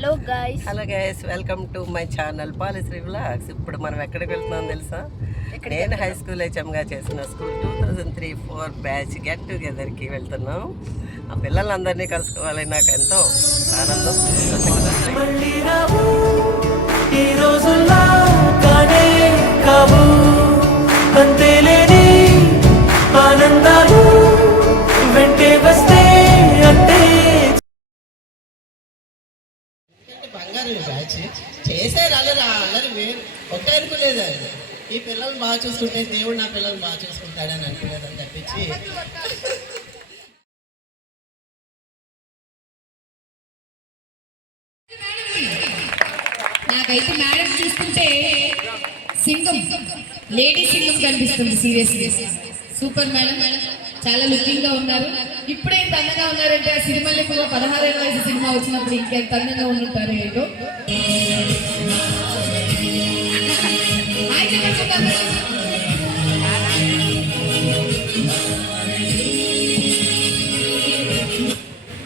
Hello guys, welcome to my channel Palisri vlogs. ఇప్పుడు మనం ఎక్కడికి వెళ్తున్నాం తెలుసా? నేను హై స్కూల్ హెచ్ఎంగా చేసిన స్కూల్ 2003-04 బ్యాచ్ గెట్ టుగెదర్కి వెళ్తున్నాం. ఆ పిల్లలందరినీ కలుసుకోవాలి. నాకు ఎంతో ఆనందం. బంగారు బ్యాచ్ చేసేది అల్లరి వేరు ఒక్క అనుకునేది. ఈ పిల్లలు బాగా చూసుకుంటే దేవుడు నా పిల్లలు బాగా చూసుకుంటాడని అనుకునేదని తప్పించి నాకైతే మేడం చూస్తుంటే సింగం, లేడీ సింగం కనిపిస్తుంది. సీరియస్లీ సూపర్ మేడం, చాలా లుకింగ్ గా ఉన్నారు. ఇప్పుడే ఇంత అందంగా ఉన్నారంటే ఆ సినిమాలో 16 వయసు సినిమా వచ్చినప్పుడు ఇంకెంత అందంగా ఉంటారు ఏంటో.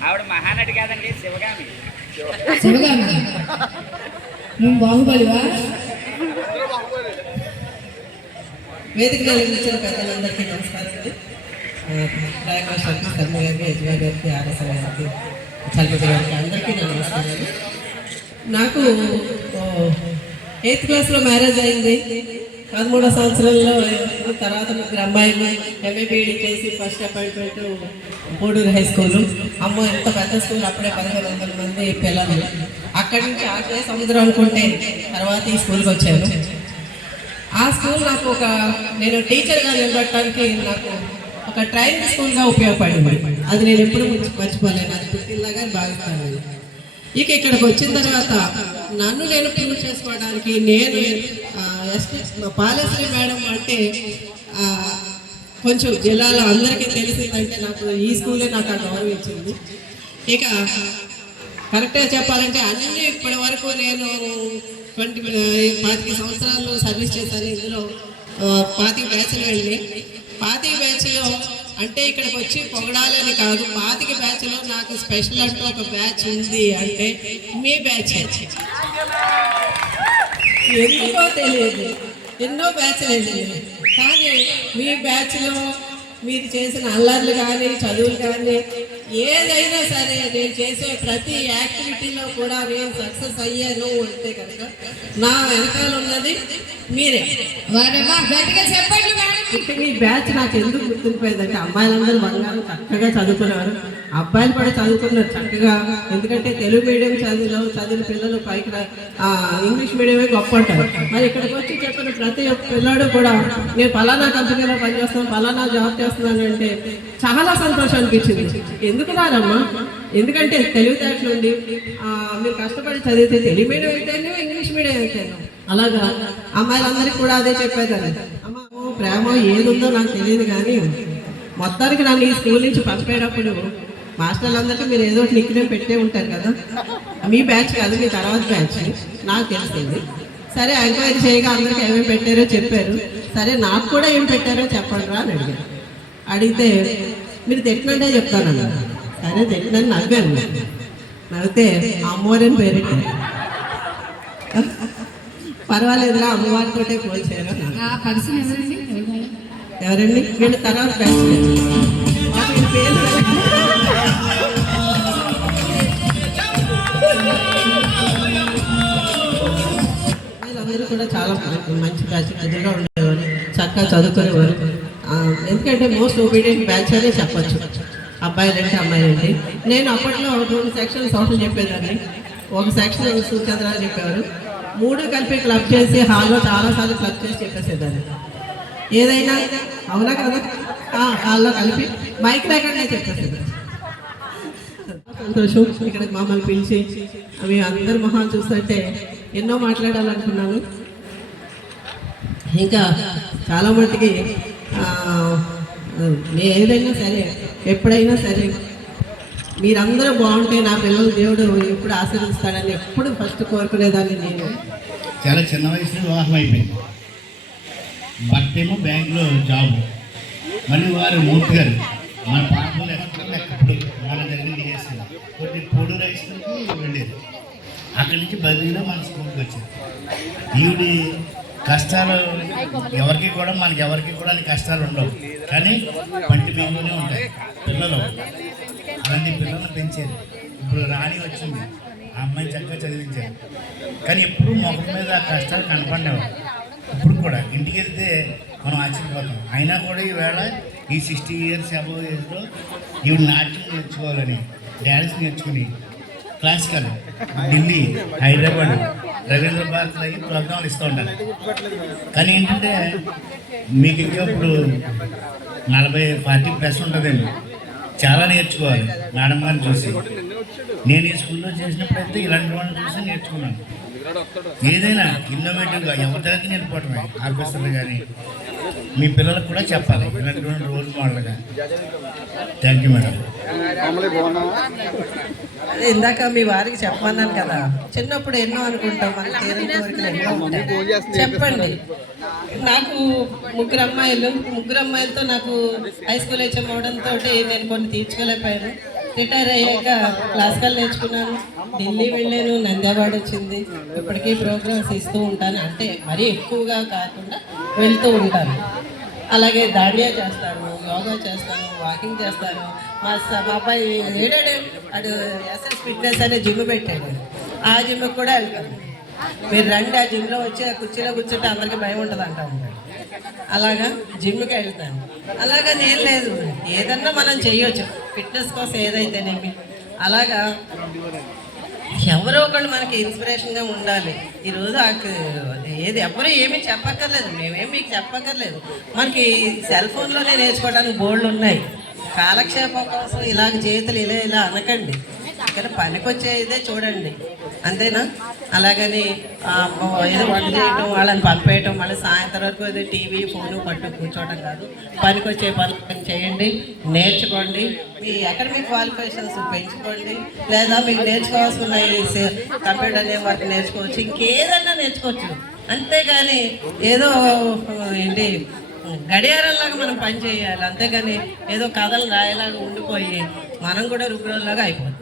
ఆవిడ మహానటి కాదండి, శివగామి. శివగామి నువ్వు బాహుబలివా? వేదిక నిర్మించిన పెద్దలందరికీ నమస్కారం అండి. శర్మ గారికి, యజ్వా గారికి, ఆర్ఎస్ గారికి, చల్పతి గారికి అందరికీ నమస్కారాలు. నాకు 8th క్లాస్లో మ్యారేజ్ అయింది. 13వ సంవత్సరంలో తర్వాత ముగ్గురు అమ్మాయిలు ఎంఏబీఈడి చేసి first appointment Koduru high school. అమ్మ ఎంత పెద్ద స్కూల్, అప్పుడే 1500 మంది పిల్లలు. అక్కడి నుంచి ఆకే సముద్రం అనుకుంటే తర్వాత ఈ స్కూల్కి వచ్చాను. ఆ స్కూల్ నాకు నేను టీచర్గా నిలబడటానికి నాకు ఒక ట్రైనింగ్ స్కూల్గా ఉపయోగపడింది. అది నేను ఎప్పుడు మర్చిపోలేను. అది పుట్టినలాగా భావిస్తాను. ఇక ఇక్కడికి వచ్చిన తర్వాత నన్ను నేను ప్రూవ్ చేసుకోవడానికి నేను పాలశ్రీ మేడం అంటే కొంచెం జిల్లాలో అందరికీ తెలిసిందంటే నాకు ఈ స్కూలే నాకు ఆ గౌరవం ఇచ్చింది. ఇక కరెక్ట్గా చెప్పాలంటే అన్నీ ఇప్పటి వరకు నేను 25 సంవత్సరాలు సర్వీస్ చేశాను. ఇందులో 25 బ్యాచ్లు వెళ్ళి 25 బ్యాచ్లో అంటే ఇక్కడికి వచ్చి పొగడాలని కాదు, 25 బ్యాచ్లో నాకు స్పెషల్ అంటూ ఒక బ్యాచ్ ఉంది అంటే మీ బ్యాచ్. ఎందుకో తెలియదు, ఎన్నో బ్యాచ్లు వెళ్ళింది, కానీ మీ బ్యాచ్లో మీరు చేసిన అల్లర్లు కానీ చదువులు కానీ ఏదైనా సరే నేను చేసే ప్రతి యాక్టివిటీలో కూడా నేను సక్సెస్ అయ్యాను అంటే కనుక నా వెనకాల ఉన్నది మీరే. మీ బ్యాచ్ నాకు ఎందుకు గుర్తుండిపోయిందంటే అమ్మాయిలందరూ బంగారం చక్కగా చదువుకున్నారు, అబ్బాయిలు కూడా చదువుకున్నారు చక్కగా. ఎందుకంటే తెలుగు మీడియం చదివిన పిల్లలు పైకి ఇంగ్లీష్ మీడియమే గొప్ప అంటారు. మరి ఇక్కడికి వచ్చి చెప్పిన ప్రతి ఒక్క పిల్లాడు కూడా నేను ఫలానా కంపెనీలో పనిచేస్తాను, ఫలానా జాబ్ చేస్తున్నాను అంటే చాలా సంతోషం అనిపించింది. ఎందుకు రారమ్మా? ఎందుకంటే తెలివితేటలు ఉంది, మీరు కష్టపడి చదివితే తెలుగు మీడియం అయితేనే ఇంగ్లీష్ మీడియం అయితేనే. అలాగా అమ్మాయిలందరికీ కూడా అదే చెప్పేదాన్ని. అమ్మ ప్రేమ ఏదుందో నాకు తెలియదు, కానీ మొత్తానికి నన్ను ఈ స్కూల్ నుంచి పంపేటప్పుడు మాస్టర్లందరికీ మీరు ఏదో ఒకటి నిక్నేమ్ పెట్టే ఉంటారు కదా. మీ బ్యాచ్ కాదు, మీ తర్వాత బ్యాచ్ నాకు తెలిసింది. సరే ఎంక్వైరీ చేయగా అందరికీ ఏమేమి పెట్టారో చెప్పారు. సరే నాకు కూడా ఏం పెట్టారో చెప్పండి రా అని అడిగారు. అడిగితే మీరు తిట్టినట్టే చెప్తానన్నారు. సరే తిట్టినని నవ్వాను. నవ్వితే అమ్మవారిని పేరెట్టారు. పర్వాలేదురా అమ్మవారితోటే పోల్చారు. ఎవరండి వీళ్ళు? తర్వాత బ్యాచ్ అందరూ కూడా చాలా మంచి బ్యాచ్, పెద్దగా ఉండేవారు, చక్కగా చదువుకునేవారు. ఎందుకంటే మోస్ట్ ఒబీడియంట్ బ్యాచ్ అనే చెప్పచ్చు, అబ్బాయిలంటే అమ్మాయిలంటే. నేను అప్పట్లో 2 సెక్షన్స్ ఒకటి చెప్పేదాన్ని, ఒక సెక్షన్ సూచంద్ర చెప్పేవారు. 3 కలిపి క్లబ్ చేసి హాల్లో చాలాసార్లు క్లబ్ చేసి చెప్పేసేదాన్ని. ఏదైనా అవునా కదా, హాల్లో కలిపి మైక్ లేకుండా చెప్పేసేదాన్ని. సంతోషం ఇక్కడికి మమ్మల్ని పిలిచి అవి అందరు మొహాలు చూస్తుంటే ఎన్నో మాట్లాడాలనుకున్నాను. ఇంకా చాలా మట్టుకి ఏదైనా సరే ఎప్పుడైనా సరే మీరందరూ బాగుంటే నా పిల్లలు దేవుడు ఎప్పుడు ఆశీర్వదిస్తాడని ఎప్పుడు ఫస్ట్ కోరుకునేదాన్ని. నేను చాలా చిన్న వయసులో వివాహం అయిపోయింది. భర్త ఏమో బ్యాంకులో జాబ్. మళ్ళీ వారు మూర్తి గారు మన పాటలు ఎక్కడ ఎప్పుడు మన జరిగింది చేస్తారు. కొన్ని 3 రైస్ వెళ్ళేది. అక్కడి నుంచి బదిలీలో మన స్కూల్కి వచ్చింది. ఈవిడి కష్టాలు ఎవరికి కూడా అన్ని కష్టాలు ఉండవు, కానీ పంటి బియ్యంలోనే ఉంటాయి. పిల్లలు అలాంటి పిల్లల్ని పెంచారు. ఇప్పుడు రాణి వచ్చింది, ఆ అమ్మాయిని చక్కగా చదివించారు, కానీ ఎప్పుడు మొఖం మీద ఆ కష్టాలు కనపడేవారు. ఇప్పుడు కూడా ఇంటికి వెళ్తే మనం ఆశ్చర్యపోతాం. అయినా కూడా ఈవేళ ఈ 60 years అబవ్ ఏజ్లో ఈవిడ నాట్యం నేర్చుకోవాలని డ్యాన్స్ నేర్చుకుని క్లాసికల్ ఢిల్లీ, హైదరాబాద్, రవీంద్ర భారతిలో ప్రోగ్రాంలు ఇస్తూ ఉంటారు. కానీ ఏంటంటే మీకు ఇంకా ఇప్పుడు 40-40+ ఉంటుందండి. చాలా నేర్చుకోవాలి మేడం గారిని చూసి. నేను ఈ స్కూల్లో చేసినప్పుడైతే ఇలాంటి వాళ్ళని చూసి నేర్చుకున్నాను. ఏదైనా ఇన్నోవేటివ్గా ఎవరి దగ్గరికి వెళ్ళిపోవటమే. ఆఫీసర్లు కానీ మీ పిల్లలకు కూడా చెప్పాలి ఇలాంటి రోల్ మోడల్గా. Thank you madam. అదే ఇందాక మీ వారికి చెప్పమన్నాను కదా, చిన్నప్పుడు ఎన్నో అనుకుంటాం, మనకి తీరని కోరికలు ఎన్నో ఉంటాయి. చెప్పండి. నాకు ముగ్గురు అమ్మాయిలతో నాకు హై స్కూల్ హెచ్ఎం అవడంతో నేను కొన్ని తీర్చుకోలేకపోయాను. రిటైర్ అయ్యాక క్లాసికల్ నేర్చుకున్నాను, ఢిల్లీ వెళ్ళాను, నంద్యాబాద్ వచ్చింది. ఇప్పటికీ ప్రోగ్రామ్స్ ఇస్తూ ఉంటాను, అంటే మరీ ఎక్కువగా కాకుండా వెళ్తూ ఉంటాను. అలాగే దాండియా చేస్తాను, యోగా చేస్తాను, వాకింగ్ చేస్తాను. మా అబ్బాయి ఏడాడు, అటు ఎస్ఎస్ ఫిట్నెస్ అనే జిమ్ పెట్టాడు, ఆ జిమ్కి కూడా వెళ్తాను. మీరు రండి, ఆ జిమ్లో వచ్చి ఆ కుర్చీలో కూర్చుంటే అందరికీ భయం ఉంటుంది అంటా ఉంటాడు. అలాగా జిమ్కి వెళ్తాను. అలాగా నేను లేదు, ఏదన్నా మనం చేయొచ్చు ఫిట్నెస్ కోసం ఏదైతేనేమి. అలాగా ఎవరో ఒకళ్ళు మనకి ఇన్స్పిరేషన్గా ఉండాలి. ఈరోజు ఏది ఎవరు ఏమీ చెప్పక్కర్లేదు, మేమేం మీకు చెప్పక్కర్లేదు. మనకి సెల్ ఫోన్లోనే నేర్చుకోవడానికి బోర్డులు ఉన్నాయి. కాలక్షేపం కోసం ఇలాగ చేతులు ఇలా అనకండి, ఇక్కడ పనికొచ్చే ఇదే చూడండి, అంతేనా? అలాగని ఏదో వంట చేయటం, వాళ్ళని పంపేయటం, మళ్ళీ సాయంత్రం వరకు ఏదో టీవీ ఫోను పట్టు కూర్చోవడం కాదు. పనికొచ్చే పనులు చేయండి, నేర్చుకోండి, మీ అకాడమిక్ క్వాలిఫికేషన్స్ పెంచుకోండి. లేదా మీకు నేర్చుకోవాల్సిన కంప్యూటర్ వర్క్ నేర్చుకోవచ్చు, ఇంకేదన్నా నేర్చుకోవచ్చు. అంతేగాని ఏదో ఏంటి గడియారంలాగా మనం పని చేయాలి, అంతేగాని ఏదో కథలు రాయేలాగా ఉండిపోయి మనం కూడా రుబ్బురోలాగా అయిపోతాం.